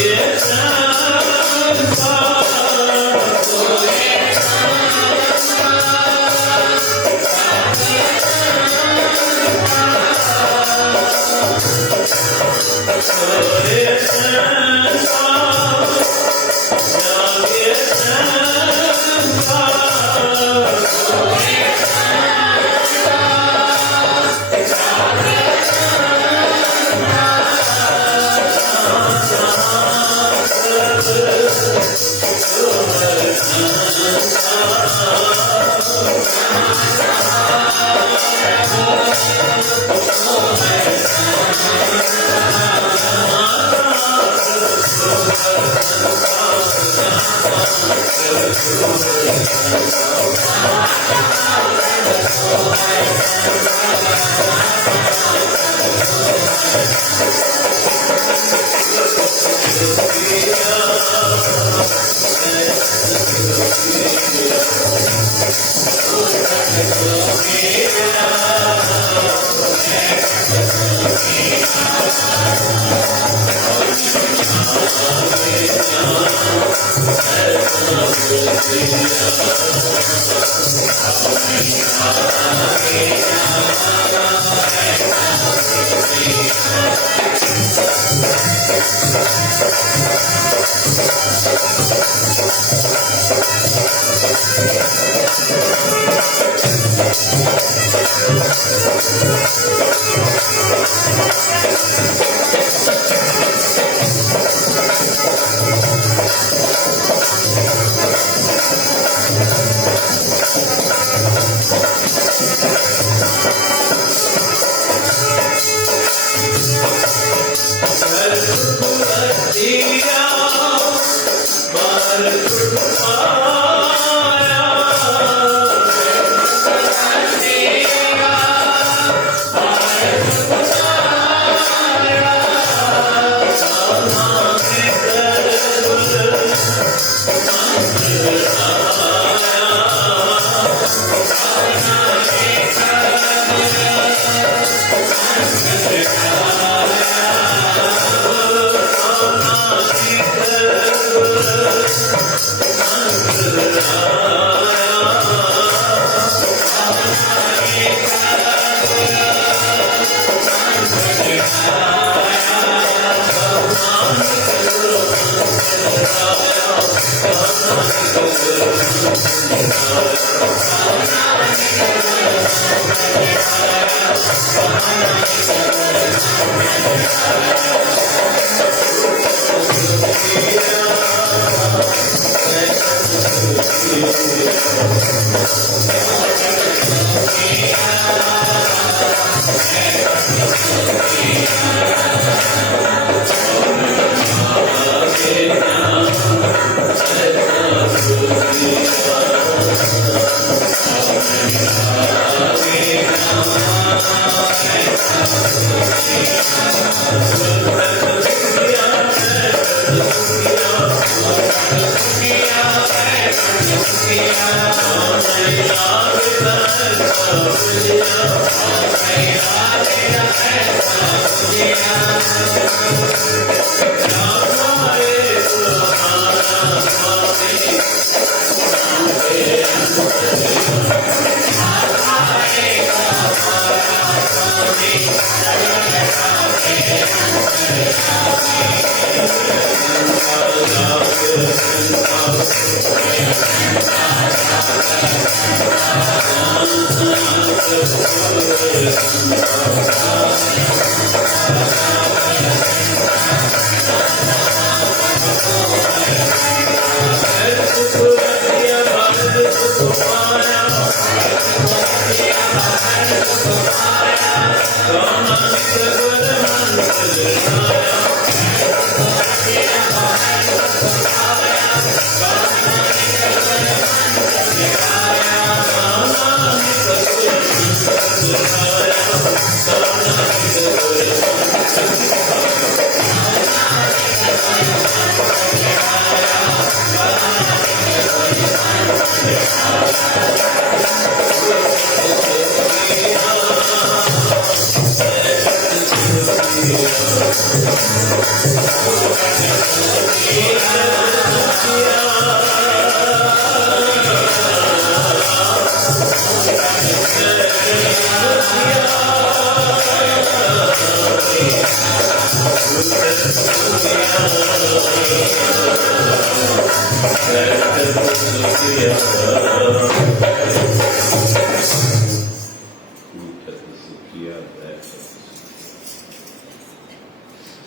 Yes.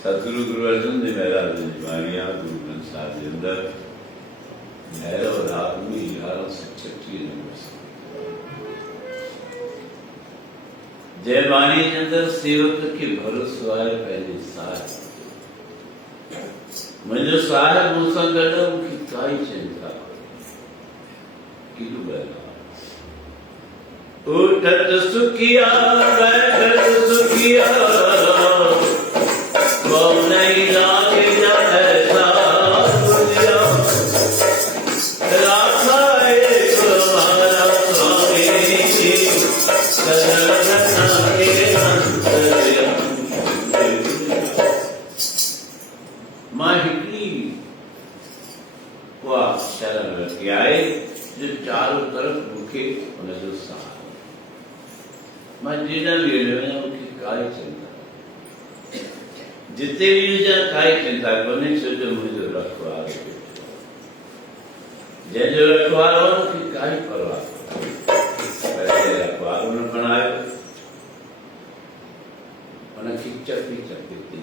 सतगुरु गुरु अर्जुन जी महाराज जी वाणिया गुरु ग्रंथ साहिब के अंदर भैरव राग में 1136 नंबर से जय वाणी के अंदर सेवक के भरोसे आए पहले सार मुझे सार मूसा गड़ा उनकी काई चिंता कीधुं ॻाल्हि उठत सुखिया बैठत सुखिया वो नहीं लागे न ऐसा दुनिया राखा एक हमारा स्वामी सरलता के अंतर्यामी मां हिकिड़ी उहा शरण रखी आहे जो चारों तरफ़ मूंखे हुनजो सहारो मां जेॾा बि हलियो आहियां मूंखे काई चिंता जिते बि हुजां काई चिंता कोन्हे छो जो मुंहिंजो रखवारो जंहिंजो रखवारो मूंखे काई परवाह पर जंहिं रखवारो न बणायो हुनखे चपी चपी थी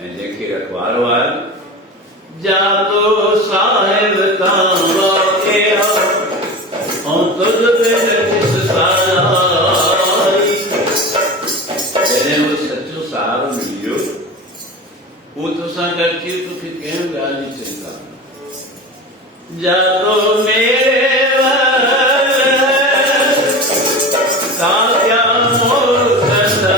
ऐं जंहिंखे रखवारो आहे जातो साहिब तां वाके ऐं तुझ बिन किस सहाई जॾहिं उहो सचो सहारो मिलियो उहो तोसां गॾु थी तोखे कंहिं ॻाल्हि जी चिंता न जातो मेरे क्या मोर कंदा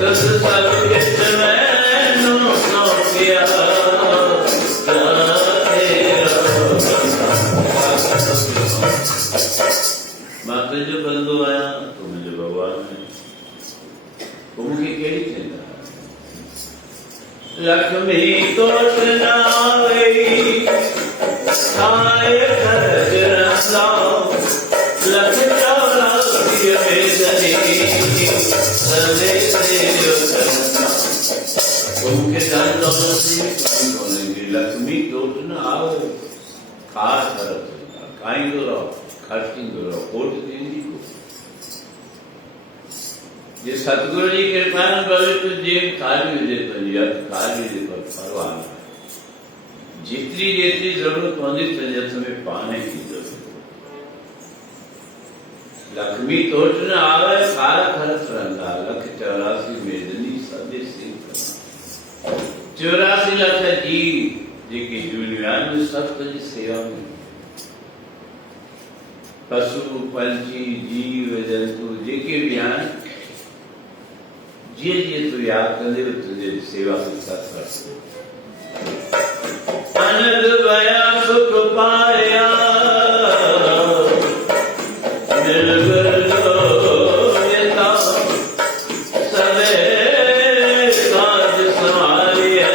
तुझ सब किस मैनू सौंपिया मां तुंहिंजो बंदो आहियां तूं मुंहिंजो भॻवानु आहे पोइ मूंखे कहिड़ी चिंता लक्ष्मी कोट न वई ठाहे घर रंदा लख 84 में जनी सदे से जो करना मूंखे धन दौलत जी कोन्हे लक्ष्मी कोट न आवे ख़ासि तरफ़ खाईंदो रहो खर्चींदो रहो कोट थींदी को जे सतगुरु जी कृपा न करे तो जे ख़ाली हुजे तुंहिंजी हथ ख़ाली हुजे पर परवाह न जेतिरी जेतिरी ज़रूरत पवंदी तुंहिंजे हथ में पाणे ई ज़रूरत लक्ष्मी तोट न आवे कार खर्च रंगा लख 84 मेदनी सदे से 84 लख जी जेके दुनिया में सब तुंहिंजी सेवा में पशु पंछी जीव जंतु जेके भी आहिनि जीअं जीअं तूं यादि कंदे तुंहिंजे सेवा में साथ आनंद भया सुख पाया निर्गुण जोता सबे काज संभाली है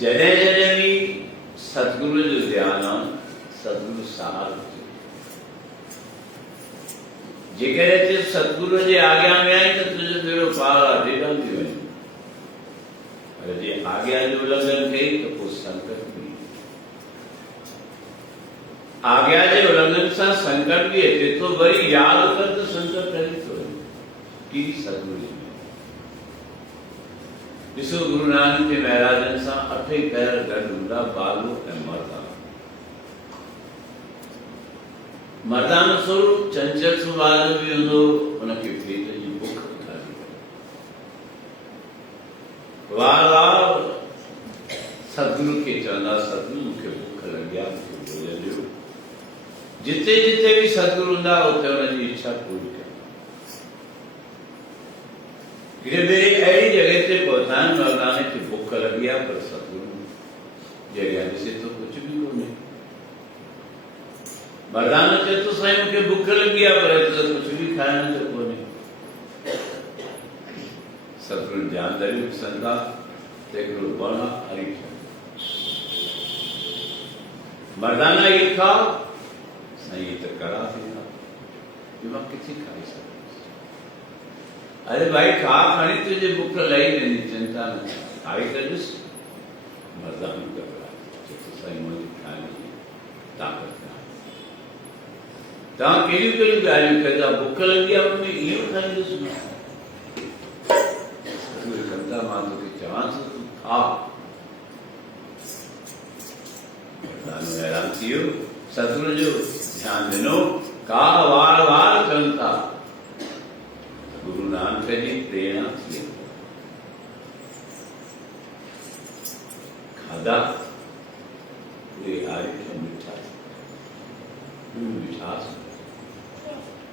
जॾहिं जॾहिं भी सतगुरु जो ध्यानु आहे सतगुरु सहारो जेकॾहिं तूं सतगुरु जे आॻियां में आहीं त तुंहिंजो बेड़ो पार आहे ॾेढा थी वञे पर जे आॻियां जो उल्लंघन कई त पोइ संकट बि आज्ञा जे उल्लंघन सां संकट बि अचे थो वरी यादि कर त संकट टली थो वञे कहिड़ी सतगुरु जी ॾिसो गुरु नानक देव महाराजनि सां 8 पैर गॾु हूंदा बालो ऐं मर्दानो स्वरूप चंचल सुभाउ जो बि हूंदो हुनखे पेट जी बुख ॾाढी वार वार सतगुरु खे चवंदा सतगुरु मूंखे बुख लॻी आहे मूंखे भोजन ॾियो जिते जिते भी सतगुरु हूंदा उते हुनजी इच्छा पूरी कयो धीरे धीरे अहिड़ी जॻह ते पहुचाइण मर्दाने खे बुख लॻी आहे पर सतगुरु जॻह ॾिसे तो कुझु बि कोन्हे मर्दानो चए थो साईं मूंखे बुख लॻी आहे पर कुझु बि खाइण जो कोन्हे सतगुरु ध्यानु धरी ॾिसंदा त हिकिड़ो वण हरी मर्दाना ये खाओ साईं तो कड़ा थींदा मां किथे खाई सघंदुसि अरे भाई खा खणी तुंहिंजी बुख लही वेंदी चिंता न खाई त ॾिस मर्दानो घबराए साईं मुंहिंजी खाइण जी ताक़त न तव्हां कहिड़ियूं कहिड़ियूं ॻाल्हियूं कंदा बुख लॻी आहे हुन में इहो खाईंदुसि कंदा मां तोखे चवां थो तूं खा मर्दानो हैरान थी वियो सतगुरु जो ध्यानु ॾिनो का वार वार चवनि था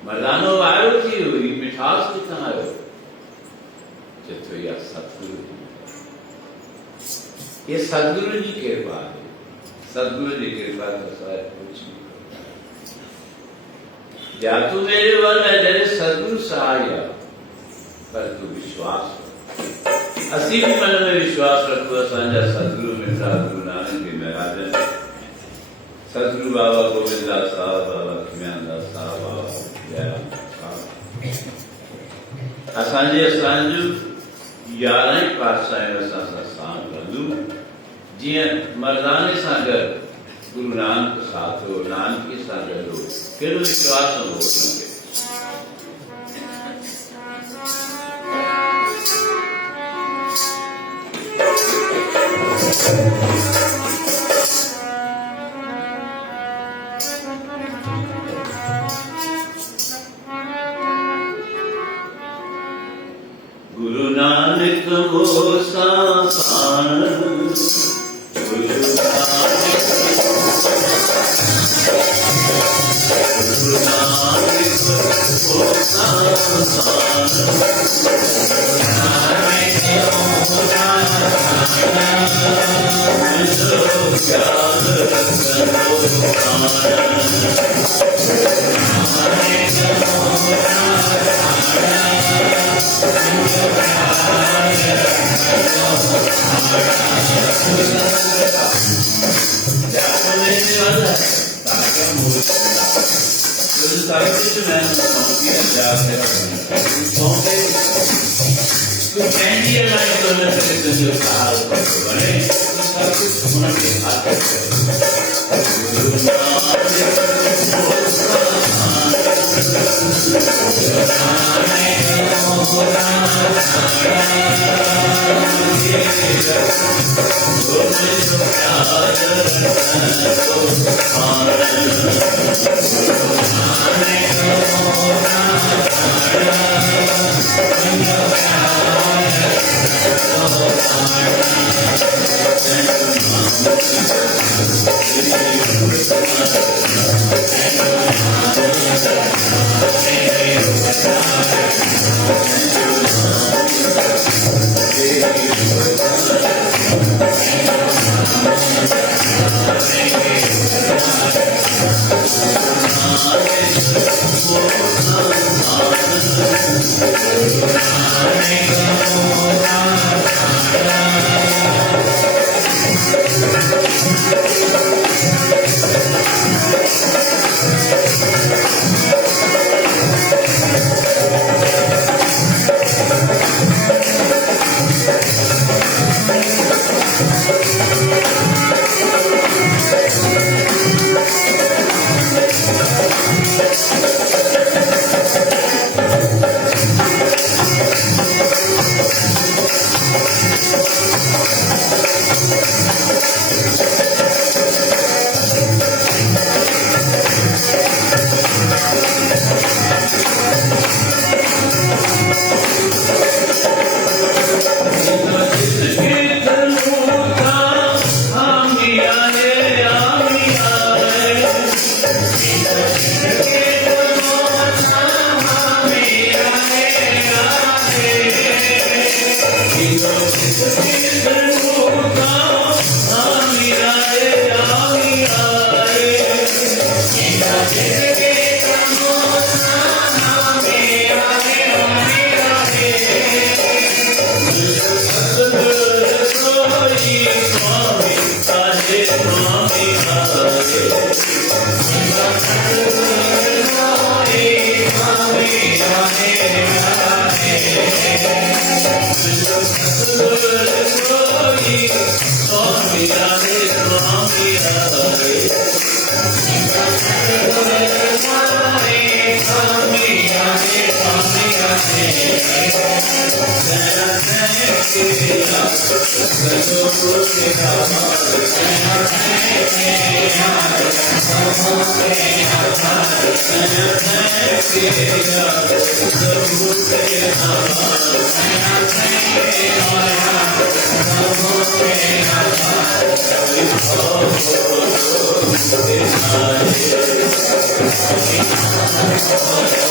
मर्दानो आयो थी हुई मिठास किथां आयो चए थो इहा सतगुरु ये सतगुरु जी कृपा है सतगुरु जी कृपा तो सारे कुछ नहीं या तू मेरे वल है जैसे सतगुरु सहाय पर तू विश्वास असी भी मन में विश्वास रखो असांजा सतगुरु मिठा गुरु नानक जी महाराज सतगुरु बाबा गोविंद दास साहब बाबा खिम्यान दास साहब बाबा जयराम साहब असांजे असांजो 11 पातशाह असां सां साण रहंदो जीअं मर्दाने सां गॾु गुरु नानक साथ हो नानकी सां गॾु हो कहिड़ो विश्वास हो उनखे गुरु नानक हो साण गुरु नानक हो Thank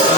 you.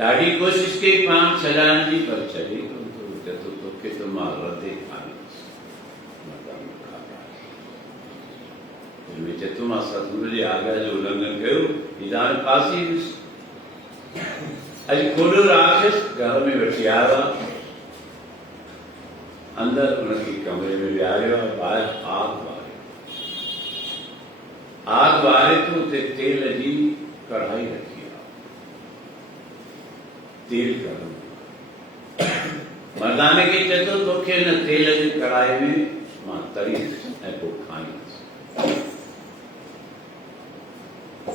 ॾाढी कोशिश कई पाण छॾाइण जी पर छॾे कोन थो चए थो तोखे त मां रदे खाईंदुसि हिनमें चए थो मां सतगुरु जे आज्ञा जो उल्लंघन कयो हीउ हाणे फासी ॾिस अॼु खोॾो राक्षस घर में वठी आयो आहे अंदरि उनखे कमरे में विहारियो आहे ॿाहिरि आग वारे तो उते तेल जी कढ़ाई रखी आहे तेल गरम मर्दाने खे चए थो तोखे हिन तेल जी कढ़ाई में मां तरींदुसि ऐं पोइ खाईंदुसि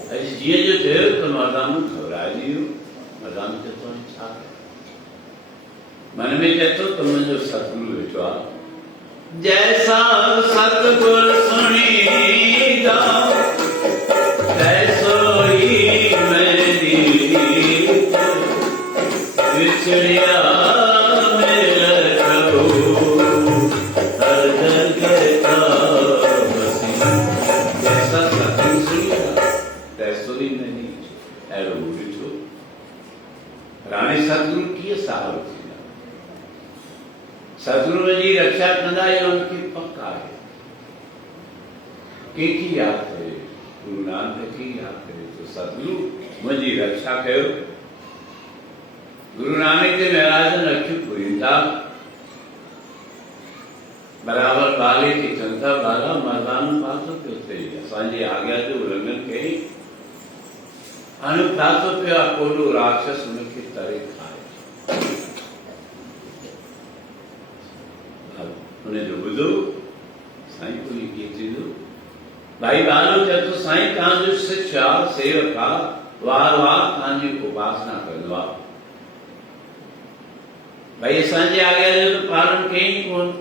अॼु जीअं जो थियो त मर्दानो घबराइजी वियो मर्दानो चए थो छा मन में चए थो त मुंहिंजो सतगुरु वेठो आहे जैसा सतगुरु सुणींदा तैसो ही मेरी विछड़िया मेरा प्रभु हर जगह का बसी जैसा सतगुरु सुणींदा तैसो ही मेरी अहिड़ो ॾिठो राणे सतगुरु कीअं सारो थी सतगुरु जी रक्षा कंदा इहो उनखे पक आहे कंहिंखे यादि करे गुरु नानक खे यादि करे तो सतगुरु मुंहिंजी रक्षा कयो गुरु नानक देव महाराज अखियूं खुलीनि था बराबरि बाले खे चवनि था बाला मर्दानो पातो पियो थिए असांजी आज्ञा जो उल्लंघन कई हाणे पातो पियो आहे कोॾो राक्षस हुनखे तरे खाए उनजो ॿुधो साईं कोई कीअं थींदो भाई बालो चए थो साईं तव्हांजो शिष्य आहे सेवक आहे वार वार तव्हांजी उपासना कंदो आहे भाई असांजे आज्ञा जो त पालन कई कोन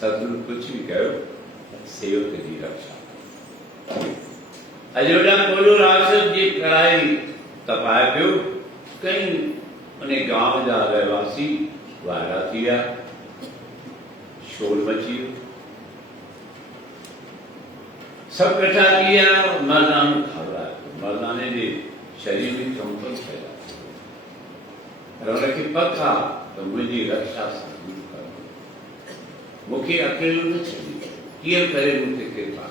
सतगुरु कुझु बि कयो सेवक जी रक्षा अॼु वॾा कोॾो राक्षस जी कढ़ाई तपाए पियो कई उन गांव जा रहवासी वाइड़ा थी विया शोर मची वियो सब कठा थी विया मर्दानो घबरायो मर्दाने जे शरीर में कंपन पैदा थियो पर उनखे पक आहे त मुंहिंजी रक्षा सतगुरु कंदो मूंखे अकेलो न छॾींदो कीअं करे मूंखे कृपा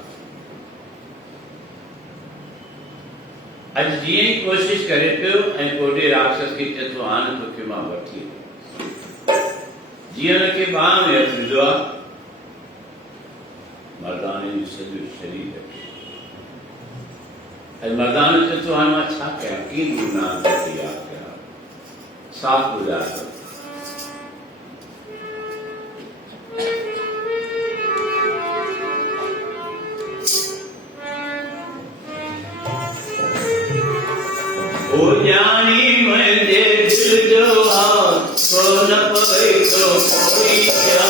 अॼु जीअं ई कोशिश करे पियो ऐं कोॾे राक्षस खे चए थो हाणे तोखे मां वठी जीअं उनखे बांह में हथ विधो आहे मर्दाने जो सॼो शरीर अॼु मर्दानो चए थो हाणे मां छा कयां कीअं गुरु नानक खे यादि कयां साफ़ ॿुधाए ओ ज्ञानी मुंहिंजे दिल जो हाल सो न पवे तो कोई क्या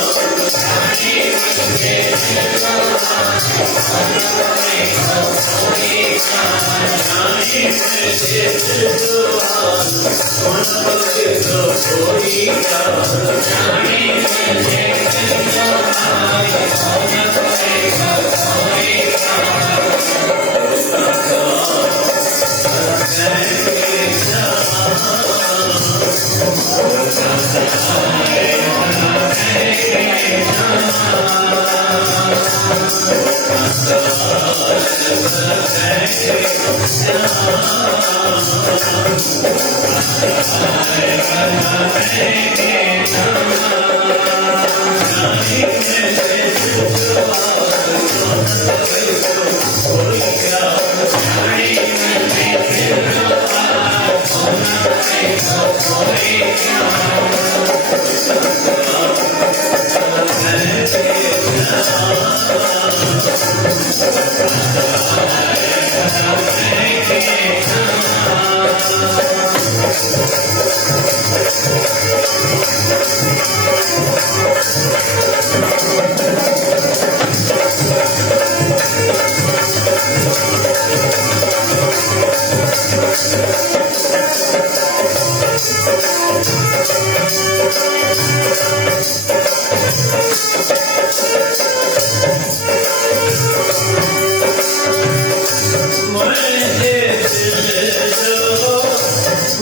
ज्ञानी मुंहिंजे दिल जो हाल सो न पवे तो कोई क्या ज्ञानी मुंहिंजे दिल जो हाल सो न पवे तो कोई क्या ज्ञानी मुंहिंजे दिल जो हाल सो न पवे तो कोई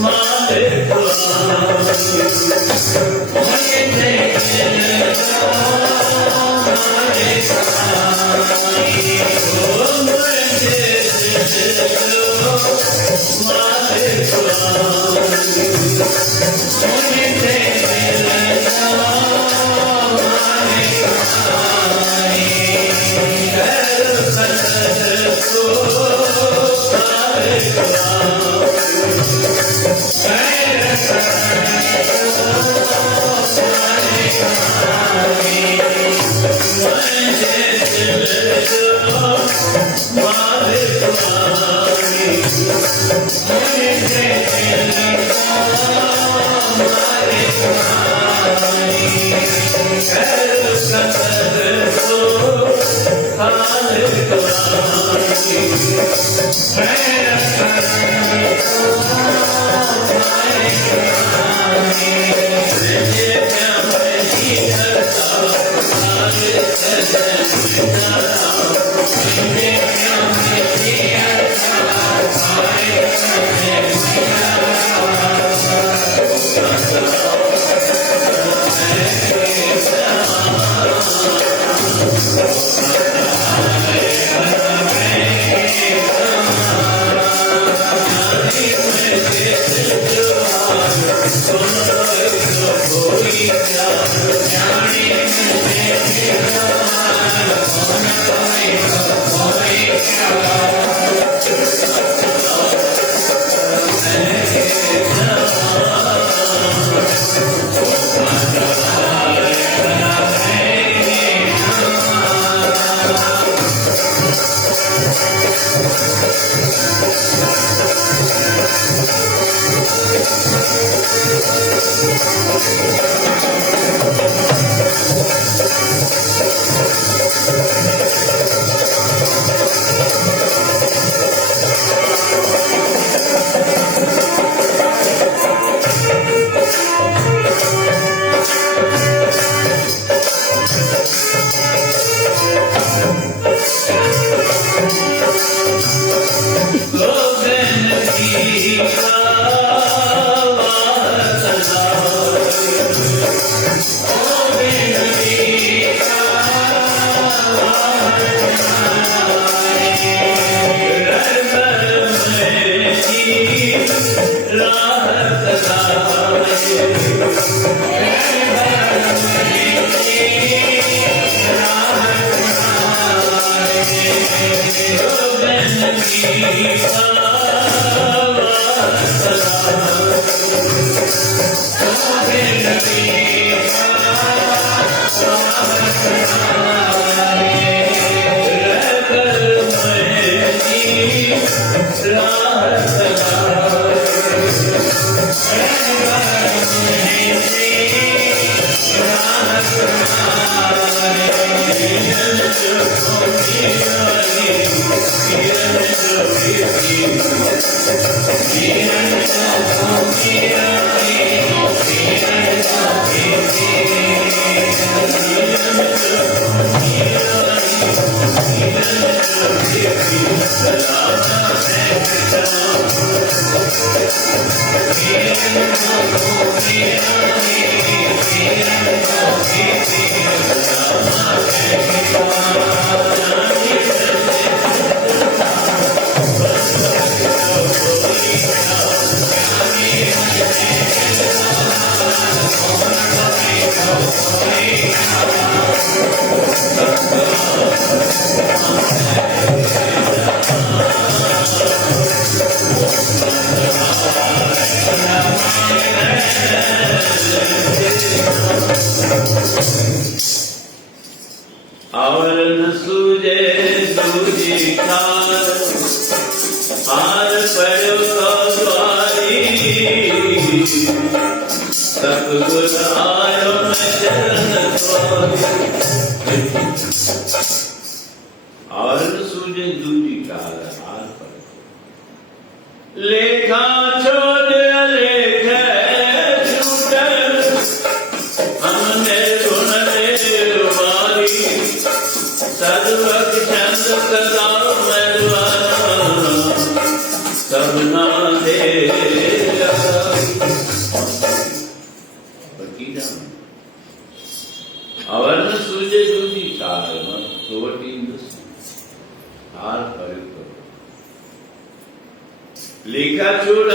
My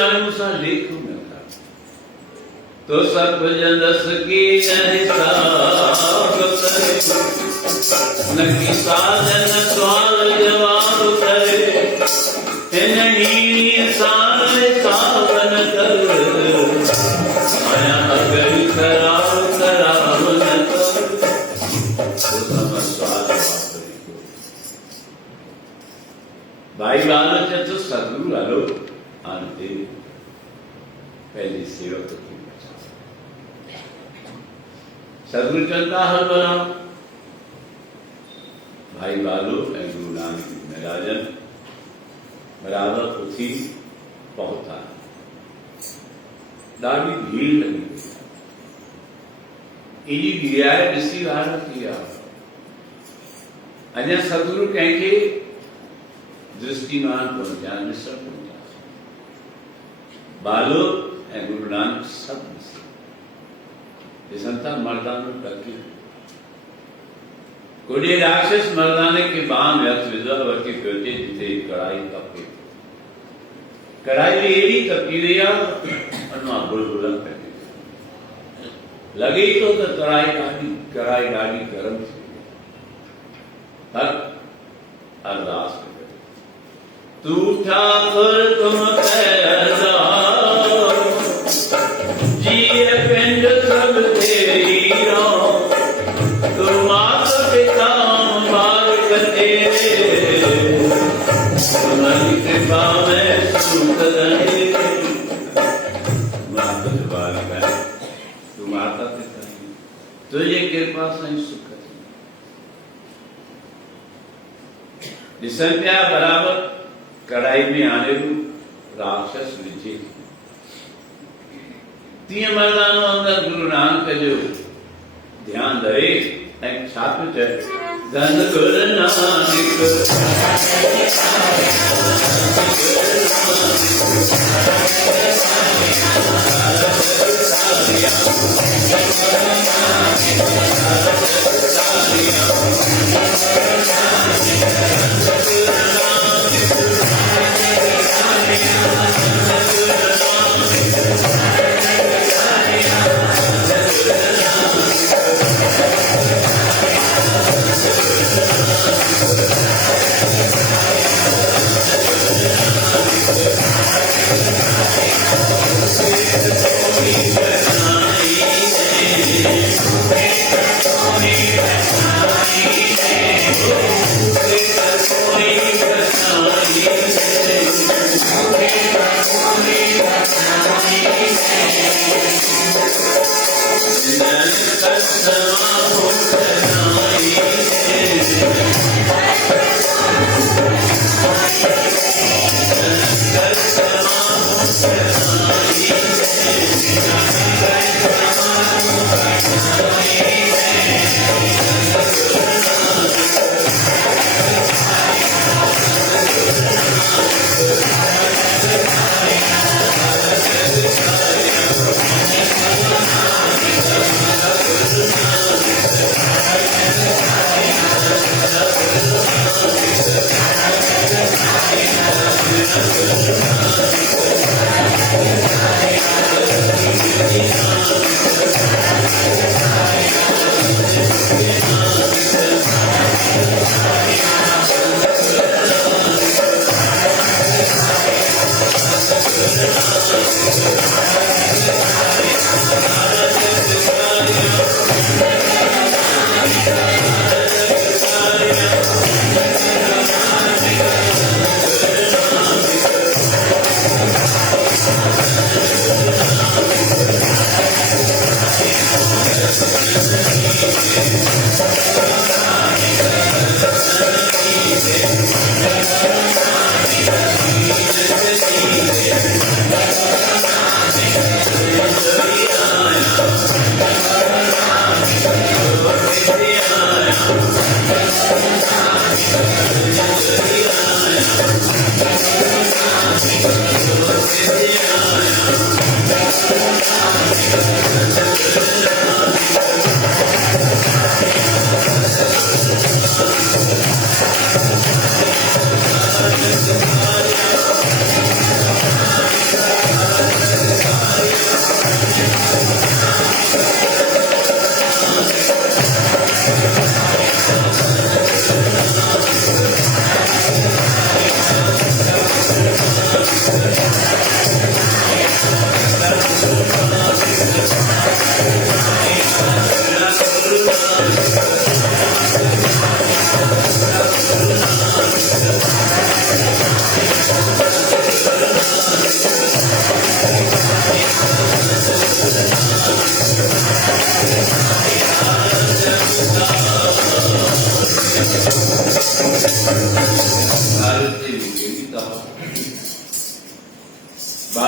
अनुसार लेख में था तो सब जनस की नकी साधन सवाल जवाब करे नहीं साल सावन कर आया अगर खराब खराब न कर भाई बालो तो सदगुरु आलो आनते पहली सेवक की सदगुरु चलता हर बना भाई बालो गुरु नानक महाराजन बराबर उठी पहुंचा दादी भीड़ लगी इजी गिरिया ॾिसी वार किया अञा सदगुरु कंहिंखे दृष्टिमान पहुंचा निसर पहुंचा बालो ऐं गुरु नानक सब ॾिसनि था मर्दानो टकी कोड़े राक्षस मर्दाने के बाण में हथ विधवा वरती पहुंचे जिथे कढ़ाई कपे कढ़ाई एड़ी कपी रहा अनवा बुलबुला पहने लगे तो कढ़ाई गाड़ी गरम थी हर अरदास तू ठाकुर तुम पैदा जिए पिंड सब तेरी रो तू मात पिता बालक तेरे तुम्हारी कृपा में सुख रहे माता बालक है तू माता पिता तुझे कृपा से सुख दिसंत्या बराबर कढ़ाई में आने राक्षस विजय तीन मर्दानो अंदर गुरु नानक जो ध्यान धरे छात्र धन गुरु नानक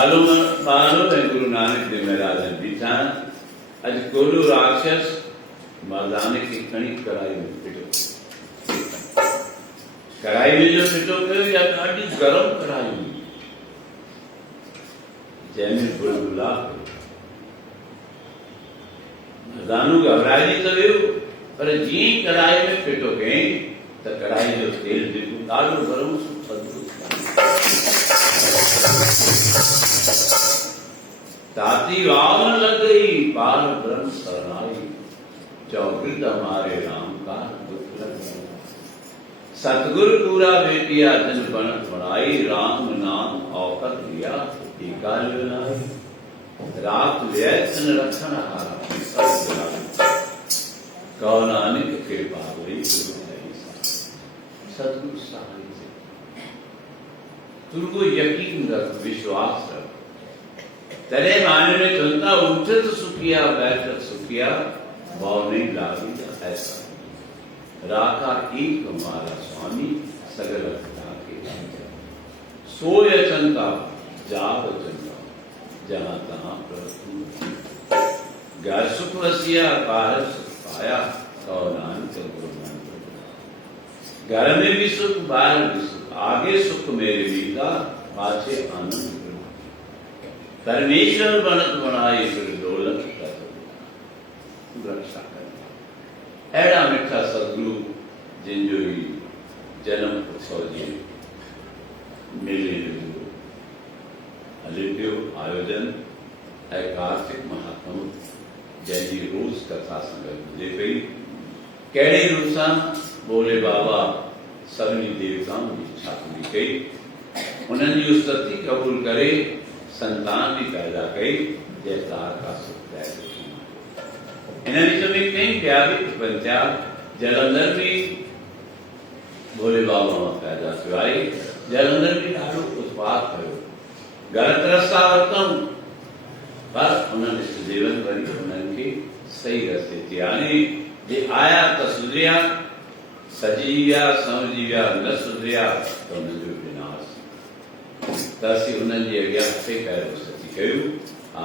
मालूम है गुरु नानक देव महाराज ने बीठा अज कोलू राक्षस मर्दाने की कणी कढ़ाई में पिटो कढ़ाई में जो पिटो कयो या ॾाढी गरम कढ़ाई में जंहिंमें बुलबुला मर्दानो घबराइजी तो वियो पर जीअं कढ़ाई में पिटो कयईं त कढ़ाई जो तेल जेको ॾाढो गरम ताती वावन लग गई पार ब्रह्म शरणाई चौकृत हमारे राम का दुख लग सतगुरु पूरा बेटिया जन बनत बनाई राम नाम औकत लिया टीका बनाई रात व्यसन रखन हारा कहो नानक कृपा हुई सतगुरु सहाय तुमको यकीन रख विश्वास रख तेरे माने में चलता उठत सुखिया बैठत सुखिया भाव नहीं लागी ऐसा राखा एक हमारा स्वामी सगल के सोय चंता जाव चंता जहां तहां प्रभु घर सुख वसिया बाहर सुख पाया कहो नानक गुरु घर में भी सुख बाहर भी सुख आगे सुख मेरे बीता पाछे आनंद परमेश्वर बनत बनाई फिर दौलत रक्षा कर अड़ा मिठा सदगुरु जिन जो ही जन्म उत्सव जी मेले जो हले पियो आयोजन ऐं कार्तिक महात्म जंहिंजी रोज़ कथा संगत ॿुधे पई कहिड़े रूप सां बोले बाबा सभिनी देवताउनि जी इच्छा पूरी कई उन्हनि जी उस्तति क़बूल करे संतान भी पैदा कई जयकार का सुख इन में कई प्यारी पंचा जलंधर भी भोले बाबा पैदा थियाई जलंधर भी ॾाढो उत्पाद कयो ग़लति रस्ता वरितऊं पर उन्हनि इष्टदेवन वरी उन्हनि खे सही रस्ते ते आणे जे आया त सुधरिया सजी विया समझी विया न सुधरिया त उन्हनि जो विनाश त असीं उन्हनि जे अॻियां हथे पैरो सची कयूं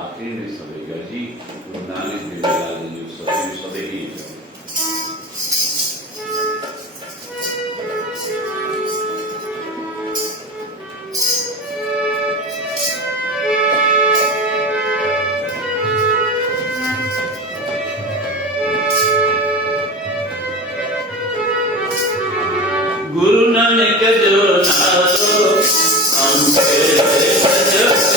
आख़िरी में सभई गॾिजी गुरु नानक देव महाराज जो सतसंग सभई गुरु नानक जो नारो हम तेरे भजन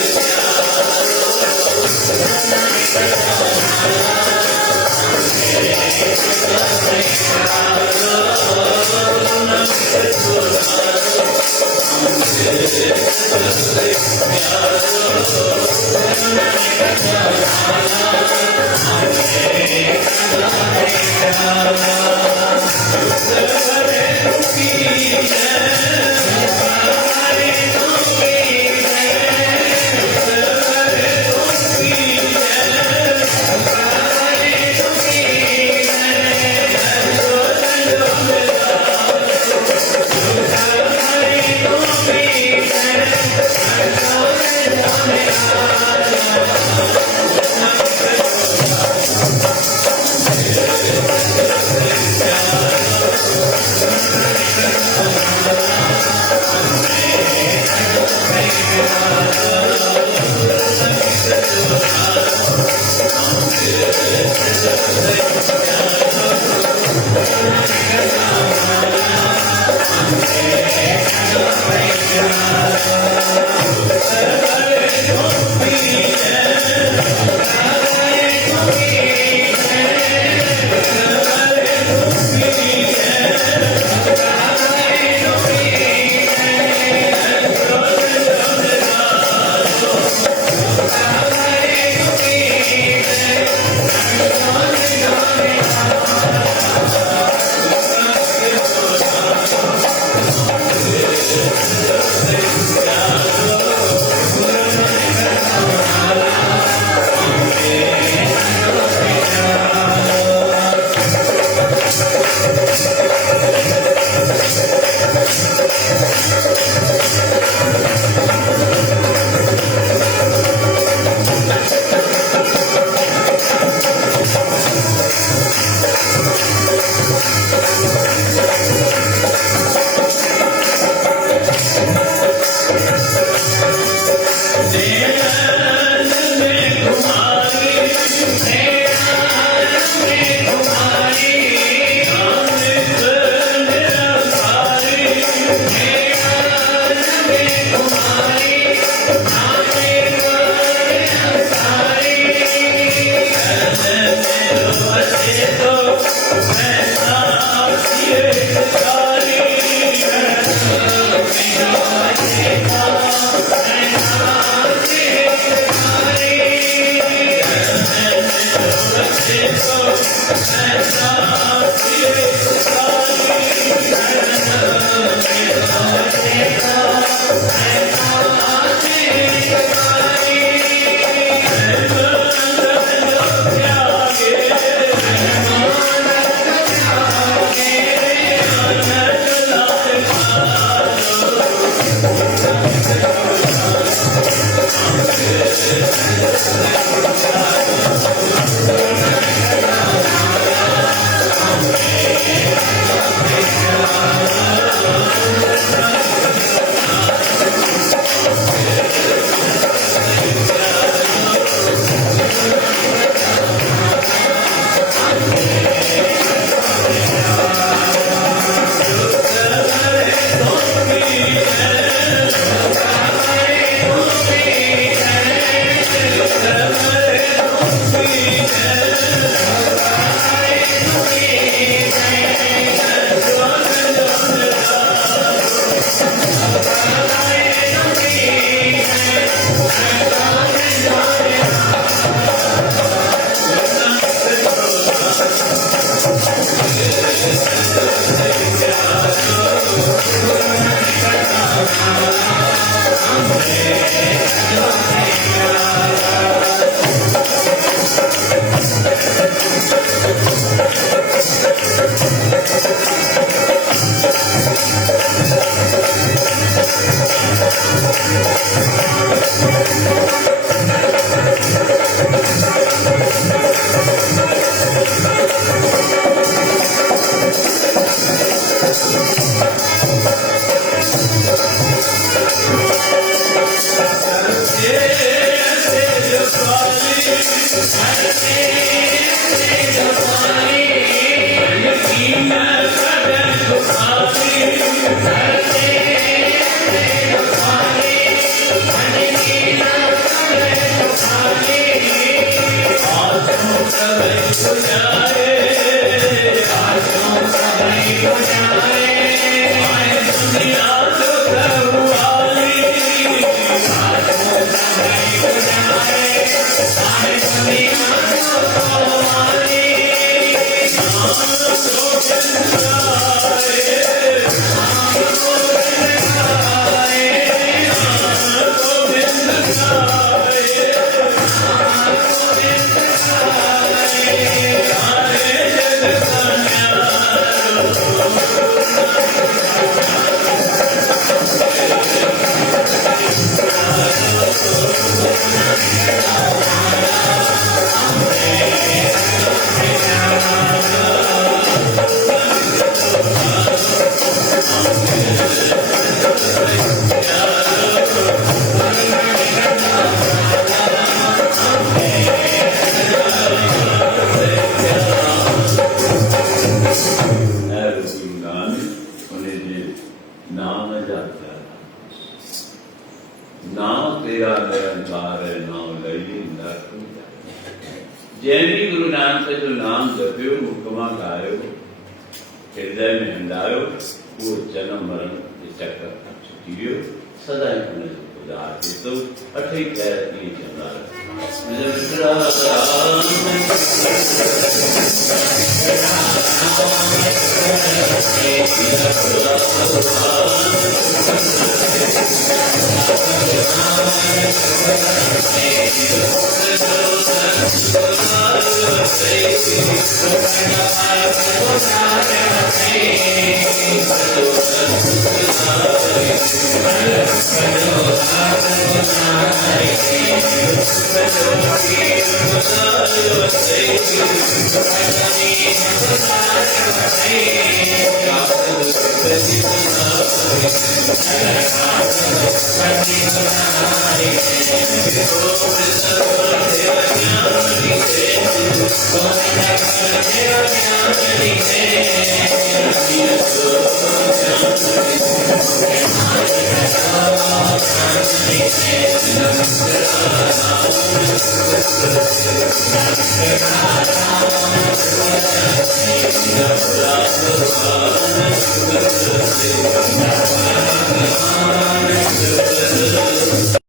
जैनी गुरु नानक जो नाम जपियो मुकमा गायो हृदय में हंडायो वो जन्म मरण के चक्कर छुटियो सदा ही उदार तो अठे गैरती चंदार